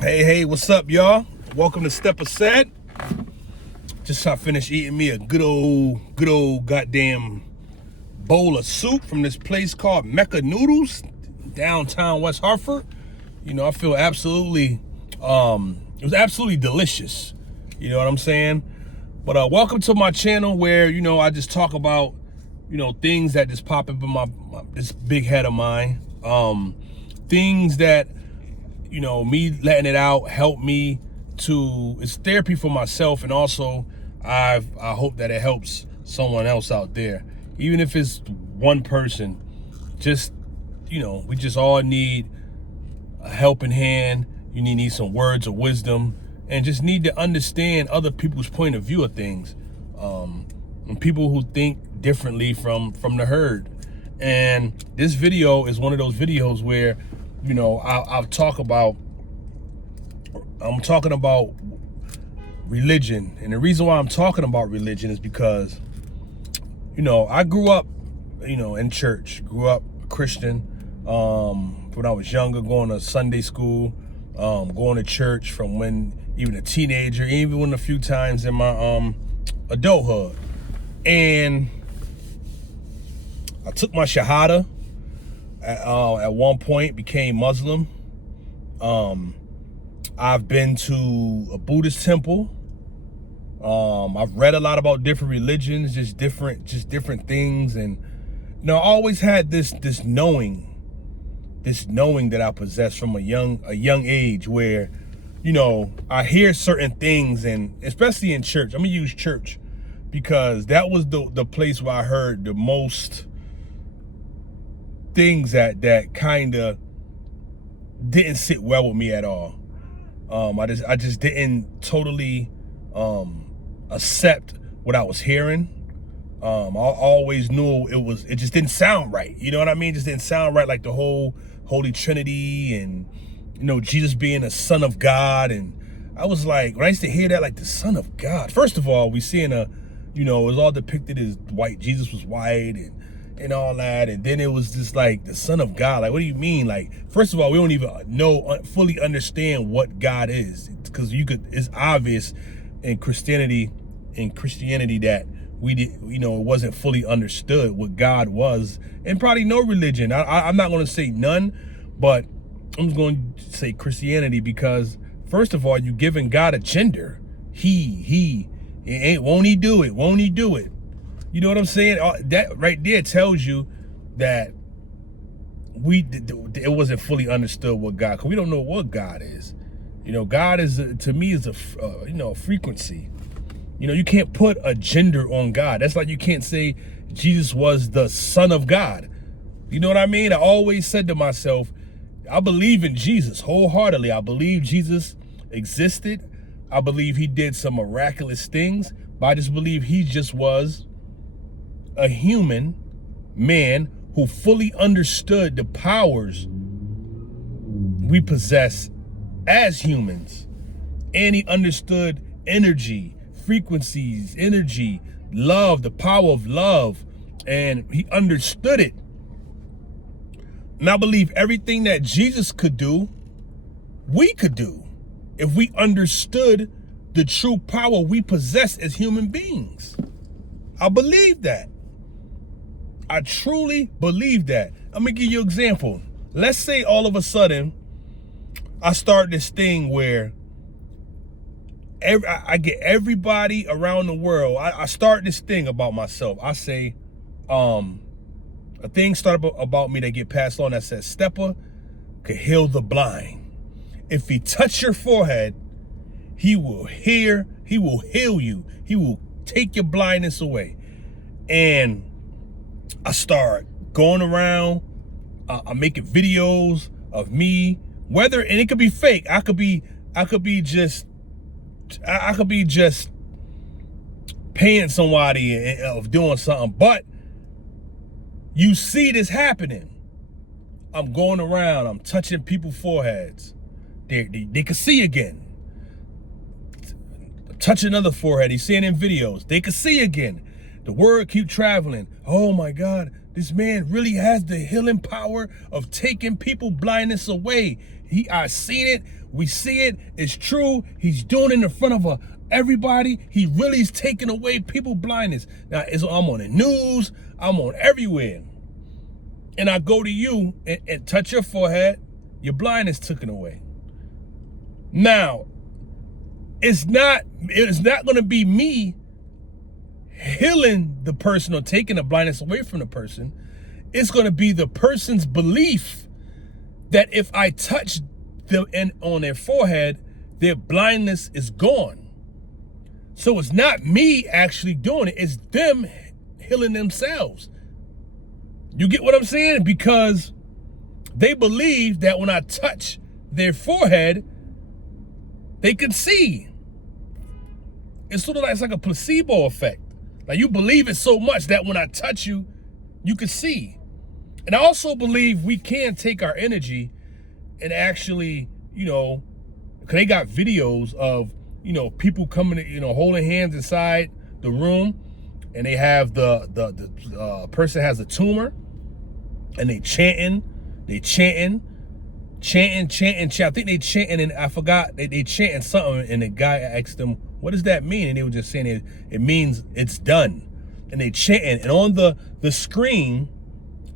Hey, what's up, y'all? Welcome to Steppa Said. Just finished eating me a good old goddamn bowl of soup from this place called Mecca Noodles, downtown West Hartford. You know, I feel absolutely, it was absolutely delicious. You know what I'm saying? But welcome to my channel where, you know, I just talk about, you know, things that just pop up in this big head of mine. Things that, you know, me letting it out helped me it's therapy for myself, and also I hope that it helps someone else out there. Even if it's one person, just, you know, we just all need a helping hand. You need some words of wisdom, and just need to understand other people's point of view of things, and people who think differently from the herd. And this video is one of those videos where, you know, I'm talking about religion. And the reason why I'm talking about religion is because, you know, I grew up, you know, in church, grew up Christian, when I was younger, going to Sunday school, going to church from when even a teenager, even a few times in my adulthood. And I took my Shahada at one point, became Muslim. I've been to a Buddhist temple. I've read a lot about different religions, just different things. And, you know, I always had this knowing that I possess from a young age, where, you know, I hear certain things, and especially in church. I'm gonna use church because that was the place where I heard the most things that kind of didn't sit well with me at all. I just didn't totally accept what I was hearing. I always knew it just didn't sound right. You know what I mean? It just didn't sound right, like the whole Holy Trinity and, you know, Jesus being the Son of God. And I was like, when I used to hear that, like, the Son of God, first of all, we seeing you know, it was all depicted as white. Jesus was white and all that. And then it was just like the Son of God. Like, what do you mean? Like, first of all, we don't even fully understand what God is, because it's obvious in Christianity that it wasn't fully understood what God was, and probably no religion. I'm not going to say none, but I'm just going to say Christianity, because first of all, you giving God a gender. Won't he do it? Won't he do it? You know what I'm saying? That right there tells you that it wasn't fully understood what God, because we don't know what God is. You know, God is, to me, is a frequency. You know, you can't put a gender on God. That's like you can't say Jesus was the Son of God. You know what I mean? I always said to myself, I believe in Jesus wholeheartedly. I believe Jesus existed. I believe he did some miraculous things, but I just believe he just was a human man who fully understood the powers we possess as humans. And he understood energy, frequencies, love, the power of love, and he understood it. And I believe everything that Jesus could do, we could do, if we understood the true power we possess as human beings. I believe that. I truly believe that. I'm gonna give you an example. Let's say all of a sudden I start this thing where I get everybody around the world. I start this thing about myself. I say, a thing started about me that get passed on that says, Steppa could heal the blind. If he touch your forehead, he will heal you. He will take your blindness away. And I start going around, I'm making videos of me, and it could be fake. I could be just paying somebody of doing something, but you see this happening. I'm going around, I'm touching people's foreheads. They can see again. Touch another forehead, he's seeing in videos. They can see again. The word keep traveling. Oh my God, This man really has the healing power of taking people blindness away. I seen it. We see it. It's true. He's doing it in front of everybody. He really is taking away people blindness. Now, I'm on the news. I'm on everywhere. And I go to you and touch your forehead. Your blindness taken away. Now, it's not going to be me healing the person or taking the blindness away from the person. It's going to be the person's belief that if I touch them on their forehead, their blindness is gone. So it's not me actually doing it. It's them healing themselves. You get what I'm saying? Because they believe that when I touch their forehead, they can see. It's sort of like, it's like a placebo effect. Like you believe it so much that when I touch you, you can see. And I also believe we can take our energy and actually, because they got videos of, people coming, holding hands inside the room, and they have the person has a tumor, and they chanting. I think they chanting, and I forgot, they chanting something, and the guy asked them, what does that mean? And they were just saying it means it's done. And they chanting, and on the screen,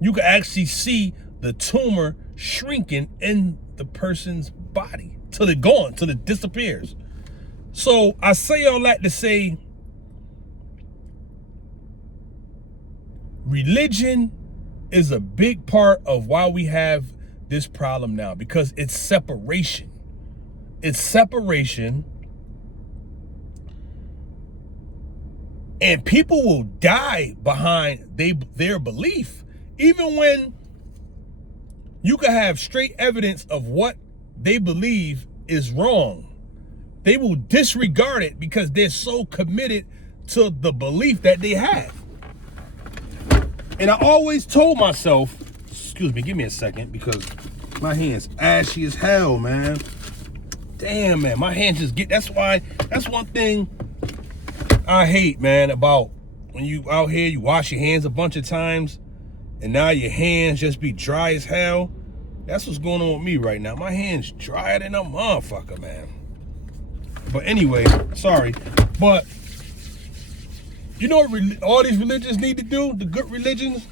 you can actually see the tumor shrinking in the person's body till it gone, till it disappears. So I say all that to say, religion is a big part of why we have this problem now, because it's separation. It's separation. And people will die behind their belief. Even when you can have straight evidence of what they believe is wrong, they will disregard it because they're so committed to the belief that they have. And I always told myself, excuse me, give me a second, because my hand's ashy as hell, man. Damn, man, my hands just that's one thing I hate, man, about when you out here, you wash your hands a bunch of times, and now your hands just be dry as hell. That's what's going on with me right now. My hands drier than a motherfucker, man. But anyway, sorry. But you know what all these religions need to do? The good religions?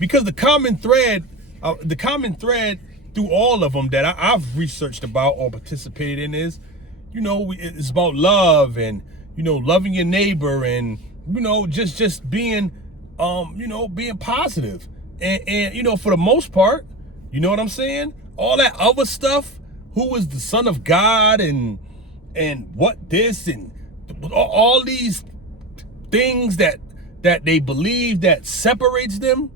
Because the common thread through all of them that I've researched about or participated in is, it's about love and, loving your neighbor and, just being, being positive. And for the most part, you know what I'm saying? All that other stuff, who is the Son of God and what this and all these things that they believe that separates them,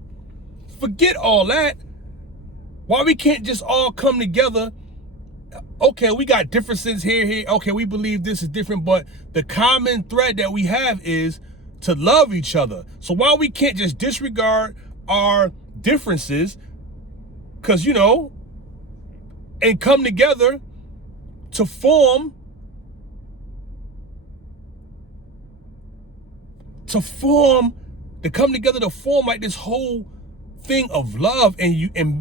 forget all that. Why we can't just all come together? Okay, we got differences here. Okay, we believe this is different, but the common thread that we have is to love each other. So why we can't just disregard our differences, because, and come together to form like this whole thing of love and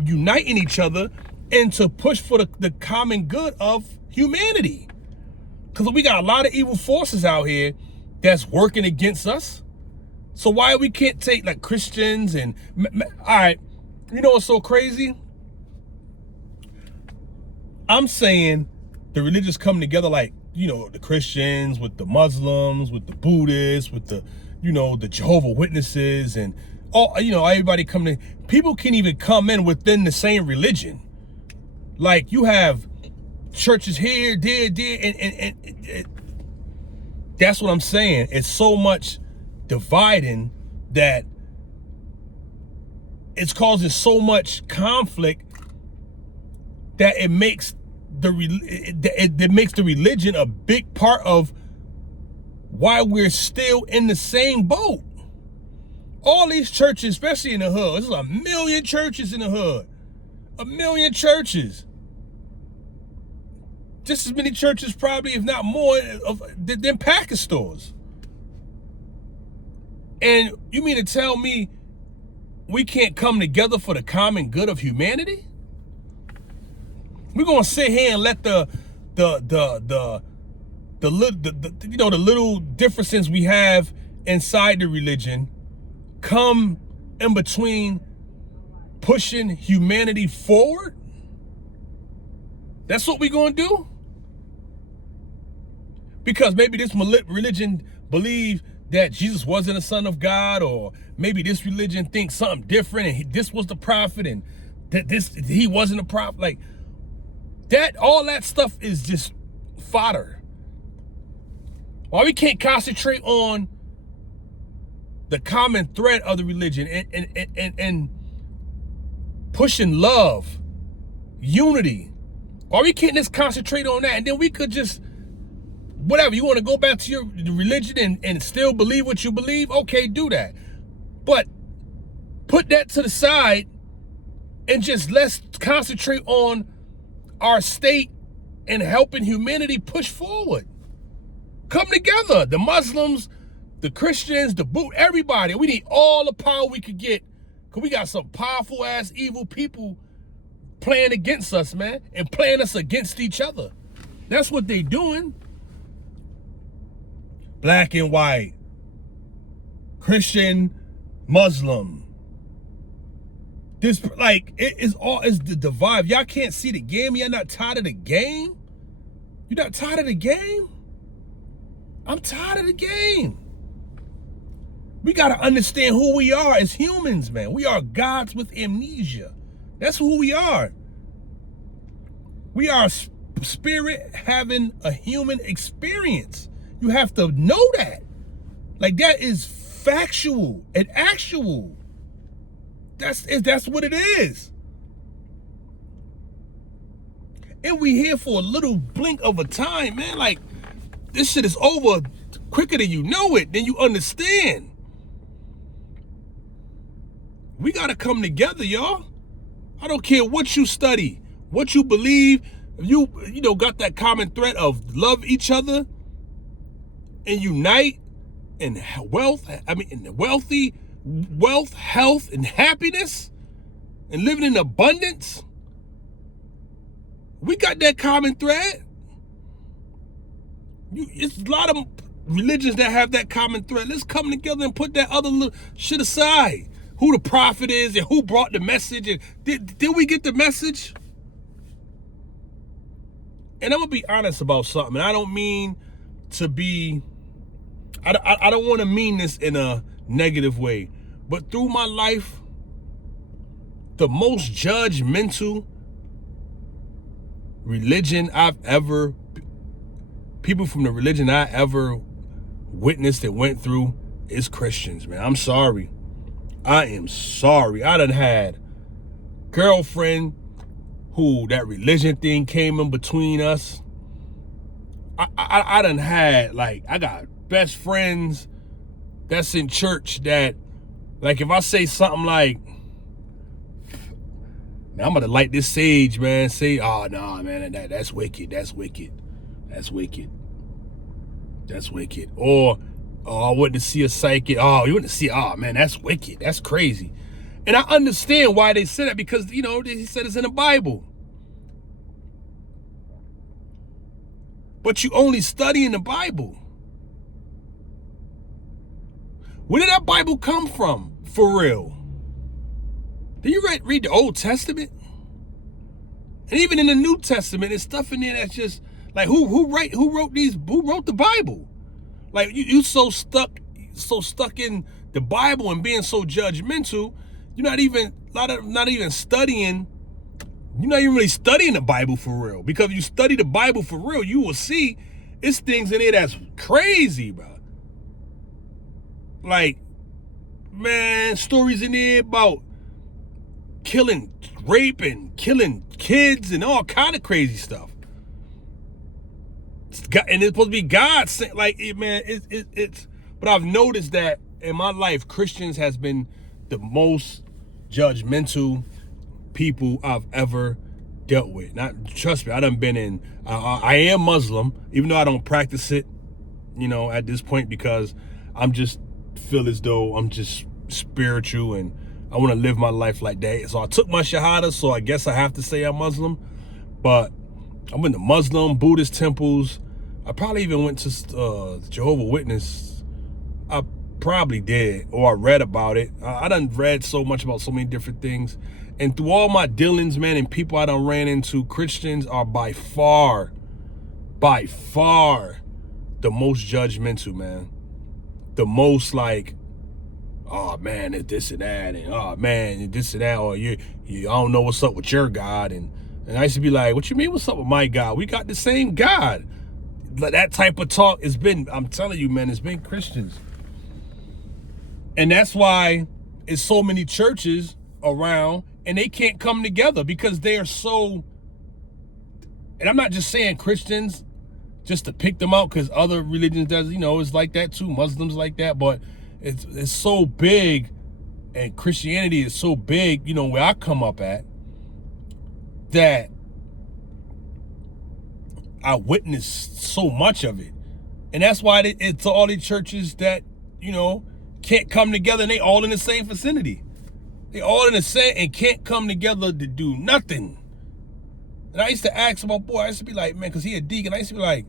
uniting each other and to push for the common good of humanity. Because we got a lot of evil forces out here that's working against us. So why we can't take like Christians and, all right, what's so crazy? I'm saying the religions come together like, the Christians with the Muslims, with the Buddhists, with the, the Jehovah's Witnesses and all, everybody coming in. People can even come in within the same religion. Like you have churches here, there, and that's what I'm saying. It's so much dividing that it's causing so much conflict that it makes the religion a big part of why we're still in the same boat. All these churches, especially in the hood, there's 1 million churches in the hood. 1 million churches. Just as many churches, probably, if not more, than package stores. And you mean to tell me we can't come together for the common good of humanity? We're gonna sit here and let the little differences we have inside the religion come in between pushing humanity forward? That's what we're gonna do? Because maybe this religion believes that Jesus wasn't a son of God, or maybe this religion thinks something different, and this was the prophet, and that he wasn't a prophet. Like that, all that stuff is just fodder. Why we can't concentrate on the common thread of the religion and pushing love, unity? Why we can't just concentrate on that, and then we could just, whatever, you want to go back to your religion and still believe what you believe? Okay, do that. But put that to the side and just let's concentrate on our state and helping humanity push forward. Come together, the Muslims, the Christians, the Buddhists, everybody. We need all the power we could get, because we got some powerful ass evil people playing against us, man, and playing us against each other. That's what they doing. Black and white, Christian, Muslim. This, like, it's the divide. Y'all can't see the game. Y'all not tired of the game? You're not tired of the game? I'm tired of the game. We got to understand who we are as humans, man. We are gods with amnesia. That's who we are. We are spirit having a human experience. You have to know that. Like, that is factual and actual. That's what it is. And we here for a little blink of a time, man. Like, this shit is over quicker than you know it, than you understand. We gotta come together, y'all. I don't care what you study, what you believe. If you got that common thread of love each other and unite in wealth, in wealthy wealth, health, and happiness, and living in abundance. We got that common thread. It's a lot of religions that have that common thread. Let's come together and put that other little shit aside. Who the prophet is and who brought the message, and did we get the message? And I'm gonna be honest about something. I don't mean to be, I don't want to mean this in a negative way, but through my life, the most judgmental religion people from the religion I ever witnessed and went through is Christians, man. I'm sorry. I am sorry. I done had girlfriend who that religion thing came in between us. I done had, like, I got best friends that's in church that, like, if I say something like, man, I'm gonna light this sage, man, say, oh, no, man, that's wicked, that's wicked, that's wicked, that's wicked. Or, oh, I went to see a psychic. Oh, you went to see, oh, man, that's wicked, that's crazy. And I understand why they said that, because, he said it's in the Bible. But you only study in the Bible. Where did that Bible come from, for real? Did you read the Old Testament? And even in the New Testament, there's stuff in there that's just like, who wrote the Bible? Like, you so stuck in the Bible and being so judgmental, you're not even studying. You're not even really studying the Bible for real. Because if you study the Bible for real, you will see it's things in there that's crazy, bro. Like, man, stories in there about killing, raping, killing kids, and all kind of crazy stuff. And it's supposed to be God saying, like, man, it's. But I've noticed that in my life, Christians has been the most judgmental people I've ever dealt with. Trust me, I done been in. I am Muslim, even though I don't practice it, at this point, because I'm just feel as though I'm just spiritual and I want to live my life like that. So I took my Shahada, so I guess I have to say I'm Muslim. But I went to Muslim, Buddhist temples. I probably even went to Jehovah's Witness. I probably did, or I read about it. I done read so much about so many different things. And through all my dealings, man, and people I done ran into, Christians are by far the most judgmental, man. The most like, oh man, it's this and that, and oh man, it's this and that, or you I don't know what's up with your God. And I used to be like, what you mean what's up with my God? We got the same God. That type of talk has been, I'm telling you, man, it's been Christians. And that's why it's so many churches around and they can't come together because they are so, and I'm not just saying Christians just to pick them out, because other religions does, it's like that too. Muslims like that, but it's so big, and Christianity is so big, where I come up at, that I witnessed so much of it. And that's why it's all these churches that, can't come together, and they all in the same vicinity. They all in the same and can't come together to do nothing. And I used to ask my boy, I used to be like, man, because he a deacon, I used to be like,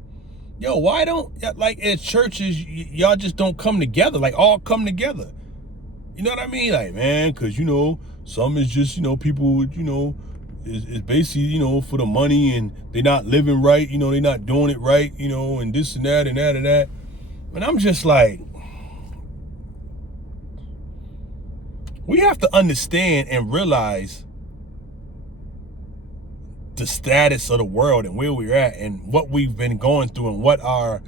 yo, why don't, like, as churches, y'all just don't come together, like, all come together? You know what I mean? Like, man, because, some is just, people, it's basically, for the money, and they're not living right, they're not doing it right, and this and that and that and that. And I'm just like, we have to understand and realize the status of the world and where we're at and what we've been going through and what our,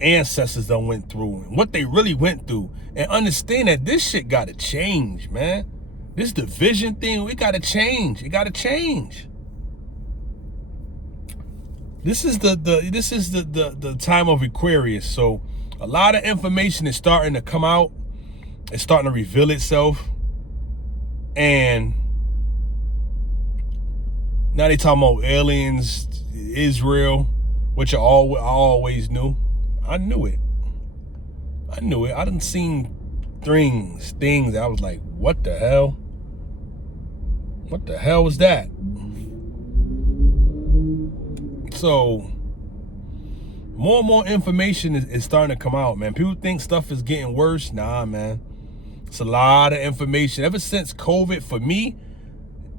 ancestors done went through and what they really went through, and understand that this shit gotta change, man. This division thing, we gotta change. It gotta change. This is the time of Aquarius, so a lot of information is starting to come out. It's starting to reveal itself, and now they talking about aliens, Israel, which I always knew. I knew it. I done seen things that I was like, what the hell? What the hell was that? So more and more information is starting to come out, man. People think stuff is getting worse. Nah, man. It's a lot of information. Ever since COVID, for me,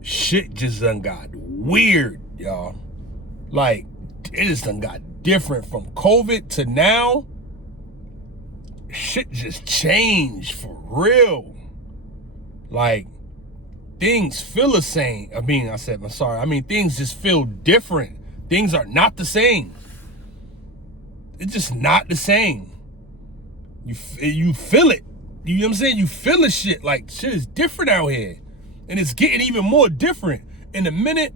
shit just done got weird, y'all. Like, it just done got different from COVID to now. Shit just changed for real. Like, things feel the same. Things just feel different. Things are not the same. It's just not the same. You feel it. You know what I'm saying? You feel the shit. Like, shit is different out here. And it's getting even more different. In a minute,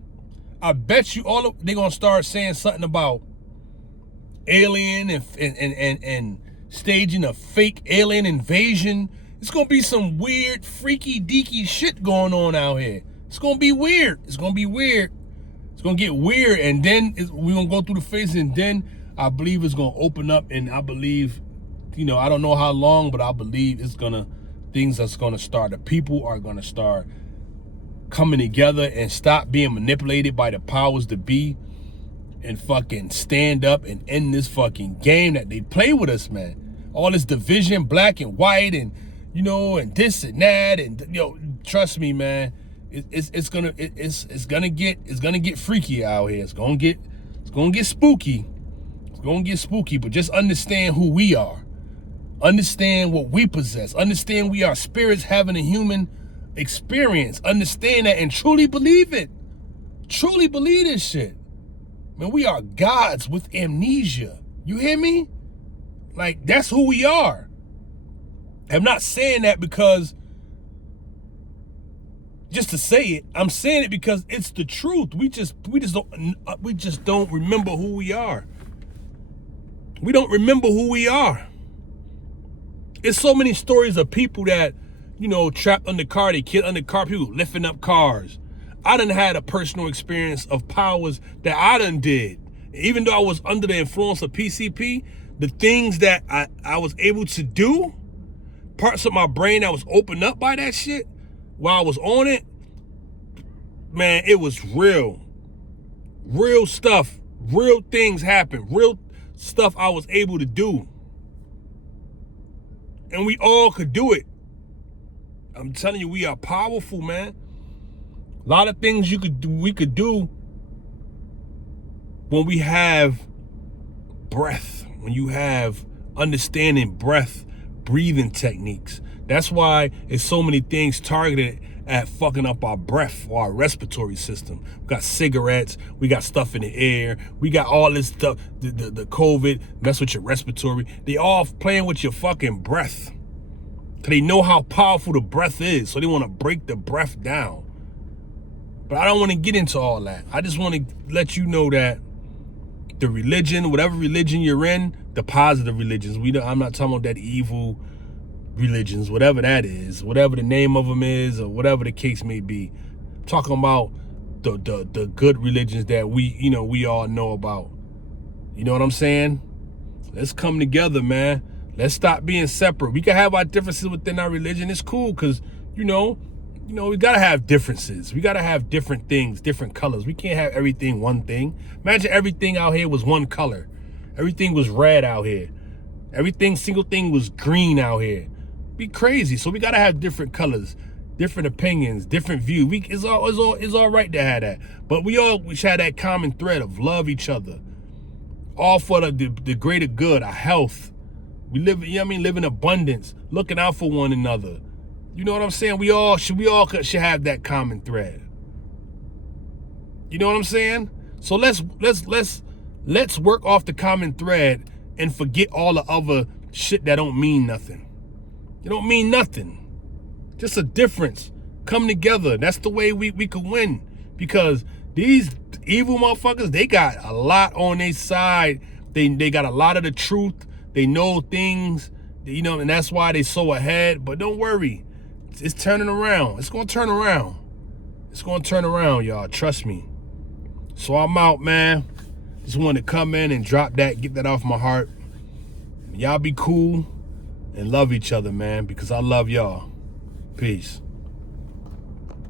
I bet you they're going to start saying something about alien and staging a fake alien invasion. It's going to be some weird, freaky, deaky shit going on out here. It's going to be weird. It's going to be weird. It's going to get weird. And then we're going to go through the phase, and then I believe it's going to open up, and I believe, I don't know how long, but I believe things are going to start. The people are going to start coming together and stop being manipulated by the powers that be, and fucking stand up and end this fucking game that they play with us, man. All this division, black and white, and and this and that, and trust me, man, it's gonna get freaky out here. It's gonna get spooky. It's gonna get spooky. But just understand who we are. Understand what we possess. Understand we are spirits having a human experience. Understand that and truly believe it. Truly believe this shit. Man, we are gods with amnesia. You hear me? Like, that's who we are. I'm not saying that because just to say it. I'm saying it because it's the truth. We just don't remember who we are. We don't remember who we are. It's so many stories of people that, trapped under car, they killed under car, people lifting up cars. I done had a personal experience of powers that I done did. Even though I was under the influence of PCP, the things that I was able to do, parts of my brain that was opened up by that shit, while I was on it, man, it was real. Real stuff. Real things happened. Real stuff I was able to do. And we all could do it. I'm telling you, we are powerful, man. A lot of things we could do when we have breath, when you have understanding breath, breathing techniques. That's why there's so many things targeted at fucking up our breath or our respiratory system. We got cigarettes, we got stuff in the air, we got all this stuff, the COVID, mess with your respiratory. They all playing with your fucking breath. Cause they know how powerful the breath is, so they want to break the breath down. But I don't want to get into all that. I just want to let you know that the religion, whatever religion you're in, the positive religions, I'm not talking about that evil religions, whatever that is, whatever the name of them is, or whatever the case may be. I'm talking about the good religions that we all know about. You know what I'm saying? Let's come together, man. Let's stop being separate. We can have our differences within our religion. It's cool because, we got to have differences. We got to have different things, different colors. We can't have everything one thing. Imagine everything out here was one color. Everything was red out here. Single thing was green out here. Be crazy. So we got to have different colors, different opinions, different views. It's all right to have that. But we should have that common thread of love each other. All for the greater good, our health. We live, live in abundance, looking out for one another. You know what I'm saying? We all should have that common thread. You know what I'm saying? So let's work off the common thread and forget all the other shit that don't mean nothing. It don't mean nothing. Just a difference. Come together. That's the way we could win. Because these evil motherfuckers, they got a lot on their side. They got a lot of the truth. They know things, and that's why they so ahead. But don't worry. It's turning around. It's going to turn around. It's going to turn around, y'all. Trust me. So I'm out, man. Just wanted to come in and drop that, get that off my heart. Y'all be cool and love each other, man, because I love y'all. Peace.